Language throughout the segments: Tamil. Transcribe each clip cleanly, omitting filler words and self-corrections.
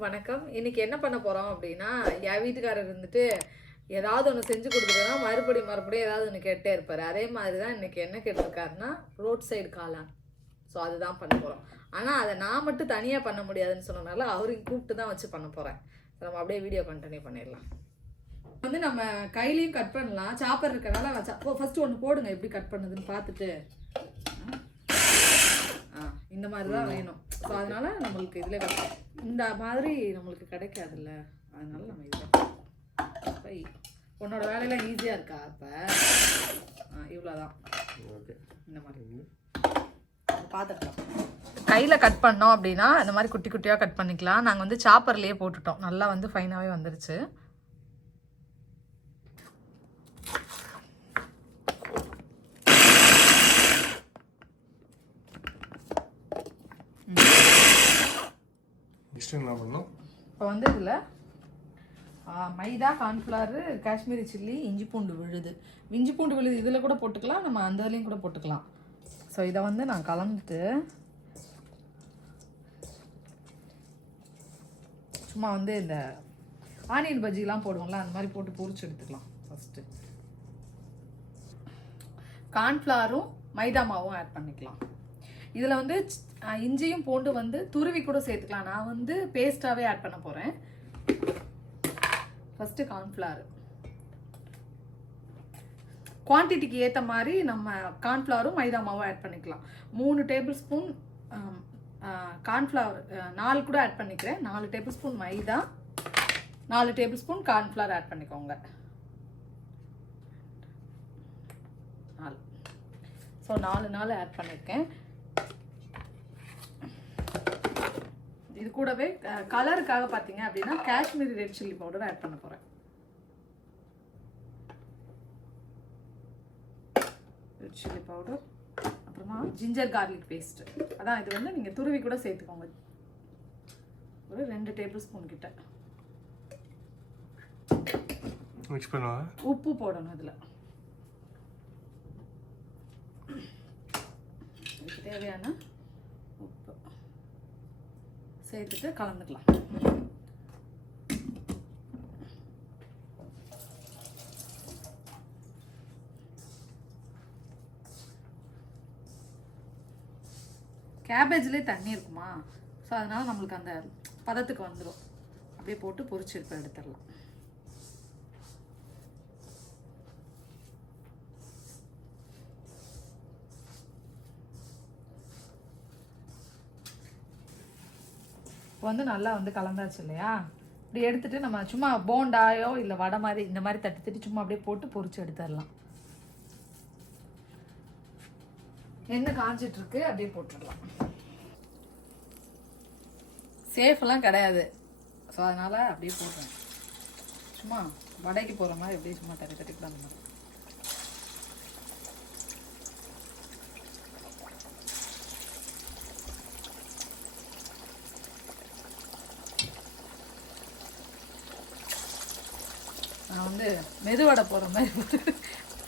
எல்லாருக்கும் வணக்கம். இன்னைக்கு என்ன பண்ண போறோம் அப்படின்னா, என் வீட்டுக்காரர் இருந்துட்டு ஏதாவது ஒன்று செஞ்சு கொடுத்துட்டோம்னா மறுபடியும் ஏதாவது ஒன்று கேட்டே இருப்பாரு. அதே மாதிரி தான் இன்னைக்கு என்ன கேட்டிருக்காருன்னா ரோட் சைடு காளான். ஸோ அதுதான் பண்ண போகிறோம். ஆனால் அதை நான் மட்டும் தனியாக பண்ண முடியாதுன்னு சொன்னனால அவரையும் கூப்பிட்டு தான் வச்சு பண்ண போகிறேன். ஸோ நம்ம அப்படியே வீடியோ கண்டினியூ பண்ணிடலாம். வந்து நம்ம கையிலையும் கட் பண்ணலாம். சாப்பர் இருக்கனால ஃபர்ஸ்ட் ஒன்று போடுங்க எப்படி கட் பண்ணுதுன்னு பார்த்துட்டு. இந்த மாதிரி தான் வேணும். ஸோ அதனால நம்மளுக்கு இதில் இந்த மாதிரி நம்மளுக்கு கிடைக்காதுல்ல, அதனால நம்ம இதில் உன்னோட வேலையெல்லாம் ஈஸியாக இருக்கா? இப்போ இவ்வளோதான். இந்த மாதிரி பார்த்துக்கலாம். கையில் கட் பண்ணோம் அப்படின்னா இந்த மாதிரி குட்டி குட்டியாக கட் பண்ணிக்கலாம். நாங்கள் வந்து சாப்பர்லேயே போட்டுட்டோம். நல்லா வந்து ஃபைனாகவே வந்துருச்சு. இப்போ வந்து இதில் மைதா, கார்ன்ஃப்ளவர், காஷ்மீரி சில்லி, இஞ்சி பூண்டு விழுது. இதில் கூட போட்டுக்கலாம், நம்ம அந்த இதுலேயும் கூட போட்டுக்கலாம். ஸோ இதை வந்து நான் கலந்துட்டு சும்மா வந்து இந்த ஆனியன் பஜ்ஜிலாம் போடுவோம்ல, அந்த மாதிரி போட்டு பொரிச்சு எடுத்துக்கலாம். ஃபஸ்ட்டு கார்ன்ஃப்ளவரும் மைதா மாவும் ஆட் பண்ணிக்கலாம். இதில் வந்து இஞ்சியும் பூண்டு வந்து துருவி கூட சேர்த்துக்கலாம். நான் வந்து பேஸ்ட்டாகவே ஆட் பண்ண போகிறேன். ஃபஸ்ட்டு கார்ன்ஃப்ளவர் குவான்டிட்டிக்கு ஏற்ற மாதிரி நம்ம கார்ன்ஃப்ளவரும் மைதா மாவும் ஆட் பண்ணிக்கலாம். 3 டேபிள் ஸ்பூன் கார்ன்ஃப்ளவர், 4 கூட ஆட் பண்ணிக்கிறேன். 4 டேபிள் ஸ்பூன் மைதா, 4 டேபிள் ஸ்பூன் கார்ன்ஃப்ளவர் ஆட் பண்ணிக்கோங்க. 4. ஸோ 4 ஆட் பண்ணியிருக்கேன். இது கூடவே கலருக்காக பார்த்தீங்க அப்படின்னா Kashmiri red chilli powder add பண்ண போகிறேன். ரெட் சில்லி பவுடர், அப்புறமா ஜிஞ்சர் கார்லிக் பேஸ்ட். அதான் இது வந்து நீங்கள் துருவி கூட சேர்த்துக்கோங்க. ஒரு 2 டேபிள் ஸ்பூன் கிட்ட. மிக்ஸ் பண்ணுவாங்க. உப்பு போடணும் இதில். இதுக்கு தேவையான உப்பு சேர்த்துட்டு கலந்துக்கலாம். கேபேஜ்லேயே தண்ணி இருக்குமா, ஸோ அதனால நம்மளுக்கு அந்த பதத்துக்கு வந்துடும். அப்படியே போட்டு பொரிச்சு எடுத்துடலாம். வந்து நல்லா வந்து கலந்தாச்சு இல்லையா? இப்படி எடுத்துட்டு நம்ம சும்மா போண்டாயோ இல்லை வடை மாதிரி இந்த மாதிரி தட்டி சும்மா அப்படியே போட்டு பொரிச்சு எடுத்துடலாம். எண்ணெய் காஞ்சிட்டு இருக்கு, அப்படியே போட்டுடலாம். சேஃப்லாம் கிடையாது, ஸோ அதனால அப்படியே போடுறேன். சும்மா வடைக்கு போகிற மாதிரி அப்படியே சும்மா தட்டி கூட அந்த மாதிரி. நான் வந்து மெதுவடை போடுற மாதிரி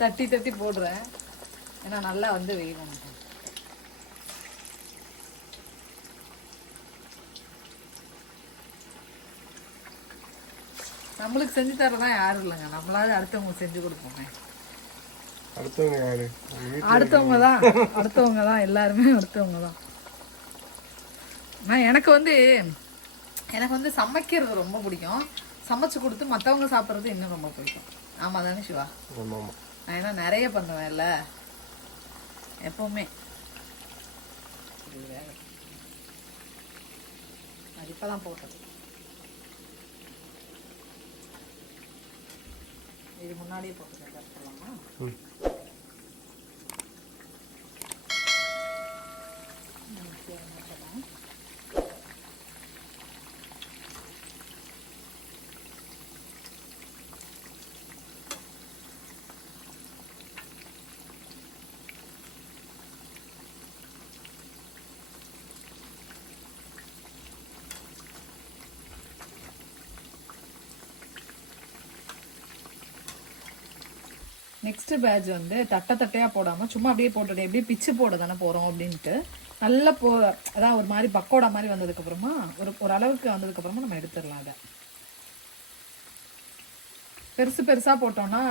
தட்டி போடுறேன். ஏன்னா நல்லா வந்து வேகும். நம்மளுக்கு செஞ்சு தரதான் யாரும் இல்லைங்க, நம்மளாவது அடுத்தவங்க செஞ்சு கொடுப்போமே. அடுத்தவங்க தான் எல்லாருமே அடுத்தவங்க தான். நான் எனக்கு வந்து சமைக்கிறது ரொம்ப பிடிக்கும். சமைச்சு கொடுத்து மற்றவங்க சாப்பிட்றது இன்னும் ரொம்ப பிடிக்கும். ஆமாம் தானே சிவா? நான் ஏன்னா நிறைய பண்ணுவேன்ல எப்பவுமே. அது இப்போதான் போட்டது. இது முன்னாடியே போட்டுருக்கேன். சொல்லலாமா? நெக்ஸ்ட் பேட்ச் வந்து தட்டையாக போடாமல் சும்மா அப்படியே போட்டுட்டு எப்படியே பிச்சு போட தானே போகிறோம் அப்படின்ட்டு நல்லா அதான் ஒரு மாதிரி பக்கோடா மாதிரி வந்ததுக்கப்புறமா ஒரு அளவுக்கு வந்ததுக்கப்புறமா நம்ம எடுத்துடலாம். அதை பெருசு பெருசாக போட்டோம்னா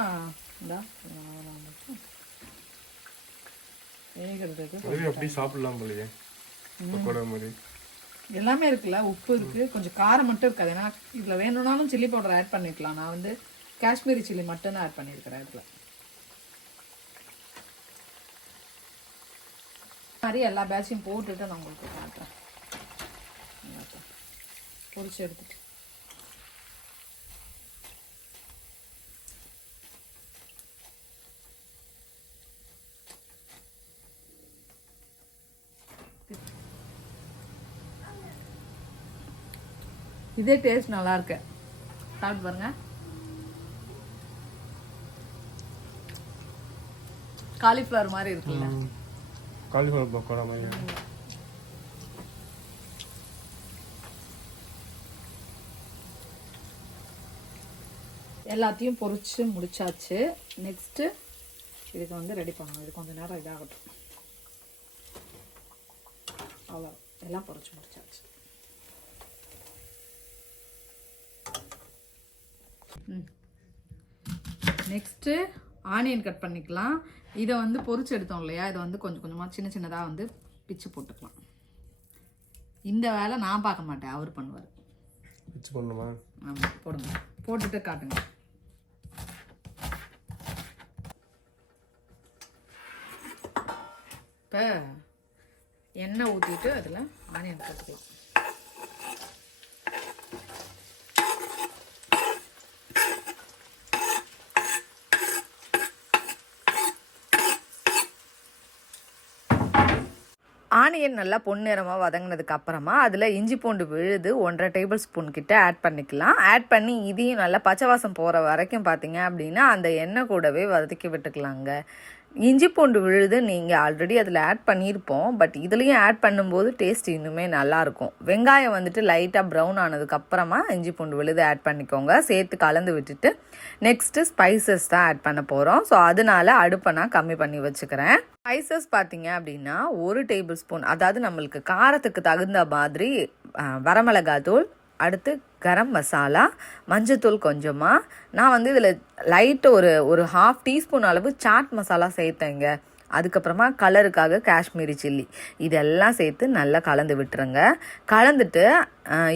அப்படி சாப்பிடலாம் போலயே. பக்கோடா மாதிரி எல்லாமே இருக்குல்ல, உப்பு இருக்கு, கொஞ்சம் காரம் மட்டும் இருக்காது. ஏன்னா இதில் வேணும்னாலும் சில்லி பவுடர் ஆட் பண்ணிக்கலாம். நான் வந்து காஷ்மீரி சில்லி மட்டும் தான் ஆட் பண்ணியிருக்கிறேன். இதில் மாதிரி எல்லா பேட்சையும் போட்டுட்டு நான் உங்களுக்கு காட்டுறேன். பொரிச்சு எடுத்துட்டு இதே டேஸ்ட் நல்லா இருக்கு. சாப்பிட்டு பாருங்க. காலிஃப்ளவர் மாதிரி இருக்குல்ல, காலிஃப்ளவர் பக்கோடா மாதிரி. எல்லாத்தையும் பொரிச்சு முடிச்சாச்சு. நெக்ஸ்ட் இதுக்கு வந்து ரெடி பண்ணணும். இது கொஞ்சம் நேரம் இதாகட்டும். அவ்வளோ எல்லாம் பொரிச்சு முடிச்சாச்சு. நெக்ஸ்ட்டு ஆனியன் கட் பண்ணிக்கலாம். இதை வந்து பொரிச்சு எடுத்தோம் இல்லையா, இதை வந்து கொஞ்சம் கொஞ்சமாக சின்ன சின்னதாக வந்து பிச்சு போட்டுக்கலாம். இந்த வேலை நான் பார்க்க மாட்டேன், அவர் பண்ணுவார். பிச்சு பண்ணுமா? ஆமாம், போடுங்க. போட்டுட்டு காட்டுங்க. இப்போ எண்ணெய் ஊற்றிட்டு அதில் ஆனியன் போட்டுக்கலாம். ஆனியன் நல்லா பொன்னிறமாக வதங்கினதுக்கு அப்புறமா அதில் இஞ்சி பூண்டு விழுது 1.5 டேபிள் ஸ்பூன் கிட்ட ஆட் பண்ணிக்கலாம். ஆட் பண்ணி இதையும் நல்லா பச்சை வாசம் போகிற வரைக்கும் பார்த்தீங்க அப்படின்னா அந்த எண்ணெய் கூடவே வதக்கி விட்டுக்கலாங்க. இஞ்சி பூண்டு விழுது நீங்கள் ஆல்ரெடி அதில் ஆட் பண்ணியிருப்போம், பட் இதுலேயும் ஆட் பண்ணும்போது டேஸ்ட் இன்னுமே நல்லாயிருக்கும். வெங்காயம் வந்துட்டு லைட்டாக ப்ரௌன் ஆனதுக்கப்புறமா இஞ்சி பூண்டு விழுது ஆட் பண்ணிக்கோங்க. சேர்த்து கலந்து விட்டுட்டு நெக்ஸ்ட்டு ஸ்பைசஸ் தான் ஆட் பண்ண போகிறோம். ஸோ அதனால அடுப்பை நான் கம்மி பண்ணி வச்சுக்கிறேன். ஸ்பைசஸ் பார்த்தீங்க அப்படின்னா 1 டேபிள் ஸ்பூன், அதாவது நம்மளுக்கு காரத்துக்கு தகுந்த மாதிரி வரமிளகாத்தூள், அடுத்து கரம் மசாலா, மஞ்சத்தூள் கொஞ்சமாக. நான் வந்து இதில் லைட்டு ஒரு 1/2 டீஸ்பூன் அளவு சாட் மசாலா சேர்த்தேங்க. அதுக்கப்புறமா கலருக்காக காஷ்மீரி சில்லி, இதெல்லாம் சேர்த்து நல்லா கலந்து விட்டுருங்க. கலந்துட்டு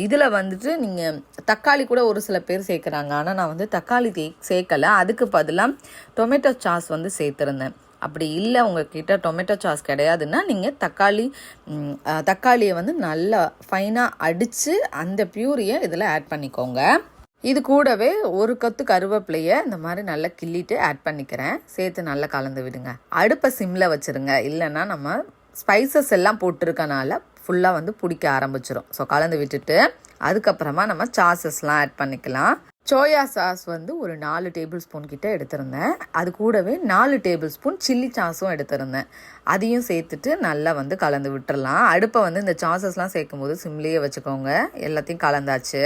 இதில் வந்துட்டு நீங்கள் தக்காளி கூட ஒரு சில பேர் சேர்க்குறாங்க, ஆனால் நான் வந்து தக்காளி சேர்க்கலை. அதுக்கு பதிலாக டொமேட்டோ சாஸ் வந்து சேர்த்துருந்தேன். அப்படி இல்லை உங்கள்கிட்ட டொமேட்டோ சாஸ் கிடையாதுன்னா நீங்கள் தக்காளியை வந்து நல்லா ஃபைனாக அடித்து அந்த பியூரியை இதில் ஆட் பண்ணிக்கோங்க. இது கூடவே 1 கொத்து கருவேப்பிலையை இந்த மாதிரி நல்லா கிள்ளிட்டு ஆட் பண்ணிக்கிறேன். சேர்த்து நல்லா கலந்து விடுங்க. அடுப்பை சிம்மில் வச்சுருங்க, இல்லைன்னா நம்ம ஸ்பைசஸ் எல்லாம் போட்டிருக்கனால ஃபுல்லாக வந்து பிடிக்க ஆரம்பிச்சிடும். ஸோ கலந்து விட்டுட்டு அதுக்கப்புறமா நம்ம சாஸஸ்லாம் ஆட் பண்ணிக்கலாம். சோயா சாஸ் வந்து ஒரு 4 டேபிள் ஸ்பூன் கிட்ட எடுத்திருந்தேன். அது கூடவே 4 டேபிள் ஸ்பூன் சில்லி சாஸும் எடுத்திருந்தேன். அதையும் சேர்த்துட்டு நல்லா வந்து கலந்து விட்டுறலாம். அடுப்பை வந்து இந்த சாஸஸ்லாம் சேர்க்கும் போது சிம்லேயே வச்சுக்கோங்க. எல்லாத்தையும் கலந்தாச்சு.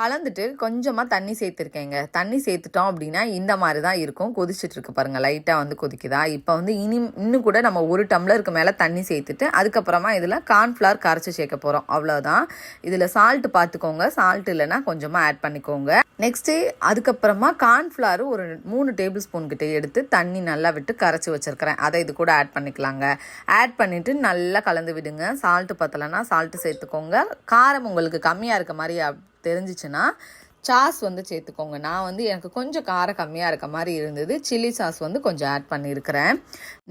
கலந்துட்டு கொஞ்சமாக தண்ணி சேர்த்துருக்கேங்க. தண்ணி சேர்த்துட்டோம் அப்படின்னா இந்த மாதிரி தான் இருக்கும். கொதிச்சுட்ருக்கு பாருங்கள், லைட்டாக வந்து கொதிக்குதா. இப்போ வந்து இன்னும் கூட நம்ம 1 டம்ளருக்கு மேலே தண்ணி சேர்த்துட்டு அதுக்கப்புறமா இதில் கார்ன்ஃப்ளவர் கரைச்சி சேர்க்க போகிறோம். அவ்வளோதான். இதில் சால்ட்டு பார்த்துக்கோங்க, சால்ட் இல்லைன்னா கொஞ்சமாக ஆட் பண்ணிக்கோங்க. நெக்ஸ்ட்டு அதுக்கப்புறமா கார்ன்ஃப்ளவர் ஒரு 3 டேபிள் ஸ்பூன் கிட்ட எடுத்து தண்ணி நல்லா விட்டு கரைச்சி வச்சுருக்கிறேன். அதை இது கூட ஆட் பண்ணிக்கலாங்க. ஆட் பண்ணிவிட்டு நல்லா கலந்து விடுங்க. சால்ட்டு பத்தலைன்னா சால்ட்டு சேர்த்துக்கோங்க. காரம் உங்களுக்கு கம்மியாக இருக்க மாதிரி தெரிஞ்சிச்சுன்னா சாஸ் வந்து சேர்த்துக்கோங்க. நான் வந்து எனக்கு கொஞ்சம் காரம் கம்மியாக இருக்க மாதிரி இருந்தது, சில்லி சாஸ் வந்து கொஞ்சம் ஆட் பண்ணியிருக்கிறேன்.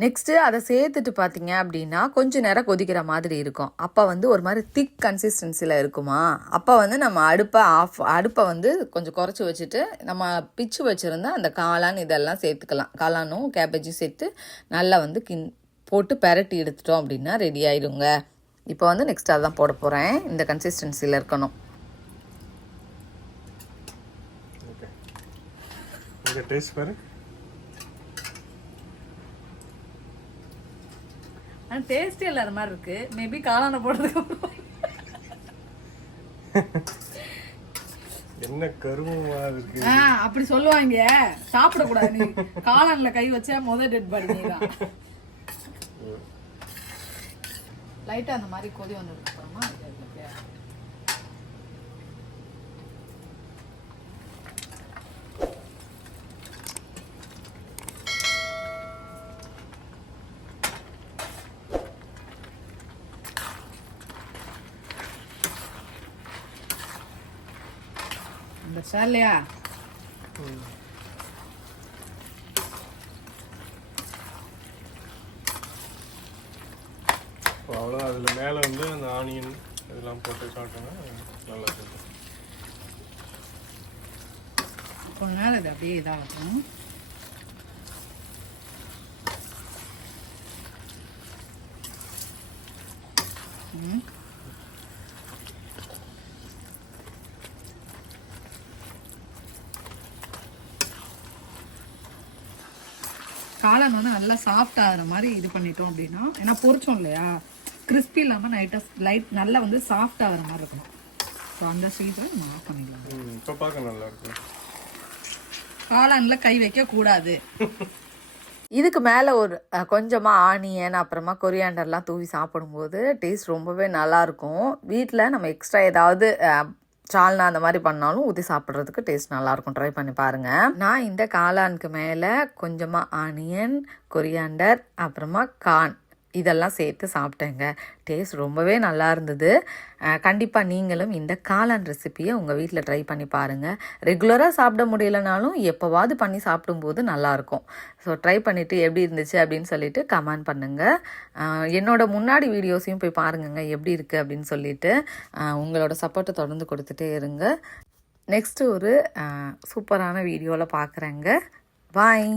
நெக்ஸ்ட்டு அதை சேர்த்துட்டு பார்த்தீங்க அப்படின்னா கொஞ்சம் நேரம் கொதிக்கிற மாதிரி இருக்கும். அப்போ வந்து ஒரு மாதிரி திக் கன்சிஸ்டன்சியில் இருக்குமா, அப்போ வந்து நம்ம அடுப்பை வந்து கொஞ்சம் குறைச்சி வச்சுட்டு நம்ம பிச்சு வச்சுருந்தா அந்த காளான் இதெல்லாம் சேர்த்துக்கலாம். காளானும் கேபேஜும் சேர்த்து நல்லா வந்து போட்டு பெரட்டி எடுத்துட்டோம் அப்படின்னா ரெடி ஆகிடுங்க. இப்போ வந்து நெக்ஸ்ட் அதான் போட போகிறேன். இந்த கன்சிஸ்டன்சியில் இருக்கணும். டேஸ்ட் பாரு. டேஸ்டே இல்லாத மாதிரி இருக்கு. மேபி காளான போடுறதுக்கு என்ன கருமமா இருக்கு. அப்படி சொல்லுவாங்க, சாப்பிடக்கூடாது. நீ காளான்ல கை வச்சா முதல் டெட் பாடி நீதான். லைட்டாக அந்த மாதிரி கொதி வந்ததுக்கு அப்புறமா வந்துருச்சா இல்லையா? அவ்வளோதான். அதில் மேலே வந்து அந்த ஆனியன் இதெல்லாம் போட்டு சாப்பிட்டோன்னா நல்லா இருக்கும். கொஞ்ச நேரம் இது அப்படியே இதாகட்டும். காளான் வந்து நல்லா சாஃப்ட் ஆகிற மாதிரி இது பண்ணிட்டோம் அப்படின்னா, ஏன்னா பொரிச்சோம் இல்லையா, கிறிஸ்பி இல்லாமல் லைட் நல்லா வந்து சாஃப்ட் ஆகிற மாதிரி இருக்கணும். ஸோ அந்த ஸ்வீட்டை நம்ம ஆஃப் பண்ணிக்கலாம். இப்போ பார்க்க நல்லா இருக்கும். காளானில் கை வைக்க கூடாது. இதுக்கு மேலே ஒரு கொஞ்சமாக ஆனியன் அப்புறமா கொரியாண்டர்லாம் தூவி சாப்பிடும்போது டேஸ்ட் ரொம்பவே நல்லாயிருக்கும். வீட்டில் நம்ம எக்ஸ்ட்ரா ஏதாவது சால்னா அந்த மாதிரி பண்ணாலும் ஊற்றி சாப்பிட்றதுக்கு டேஸ்ட் நல்லாயிருக்கும். ட்ரை பண்ணி பாருங்கள். நான் இந்த காளானுக்கு மேலே கொஞ்சமாக ஆனியன், கொரியாண்டர் அப்புறமா கார்ன் இதெல்லாம் சேர்த்து சாப்பிட்டேங்க. டேஸ்ட் ரொம்பவே நல்லா இருந்தது. கண்டிப்பாக நீங்களும் இந்த காளான் ரெசிப்பியை உங்கள் வீட்டில் ட்ரை பண்ணி பாருங்கள். ரெகுலராக சாப்பிட முடியலனாலும் எப்போவாது பண்ணி சாப்பிடும்போது நல்லாயிருக்கும். ஸோ ட்ரை பண்ணிவிட்டு எப்படி இருந்துச்சு அப்படின்னு சொல்லிட்டு கமெண்ட் பண்ணுங்கள். என்னோட முன்னாடி வீடியோஸையும் போய் பாருங்கங்க எப்படி இருக்குது அப்படின்னு சொல்லிட்டு. உங்களோட சப்போர்ட்டை தொடர்ந்து கொடுத்துட்டே இருங்க. நெக்ஸ்ட்டு ஒரு சூப்பரான வீடியோவில் பார்க்குறேங்க. பாய்.